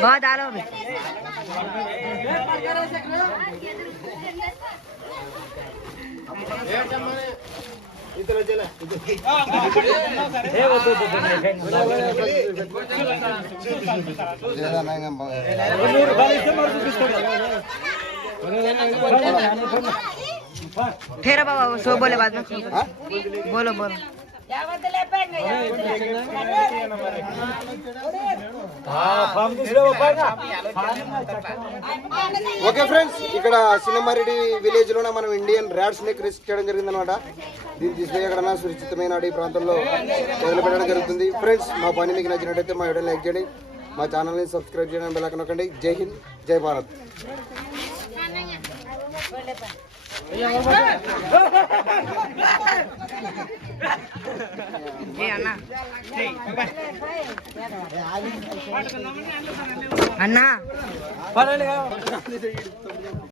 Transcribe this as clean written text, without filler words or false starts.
बहुत आलो में फिर बाबा सो बोले बाद में बोलो बोलो ఓకే ఫ్రెండ్స్, ఇక్కడ సినిమారెడ్డి విలేజ్ లోనే మనం ఇండియన్ ర్యాడ్ స్నేక్ రిస్క్ చేయడం జరిగింది అనమాట. దీన్ని తీసుకుని ఎక్కడన్నా సురక్షితమైన అడవి ప్రాంతంలో వదిలిపెట్టడం జరుగుతుంది. ఫ్రెండ్స్, మా పని మీకు నచ్చినట్టయితే మా వీడియో లైక్ చేయండి, మా ఛానల్ని సబ్స్క్రైబ్ చేయడం బెల్ ఐకాన్ నొక్కండి. జై హింద్, జై భారత్. అన్నా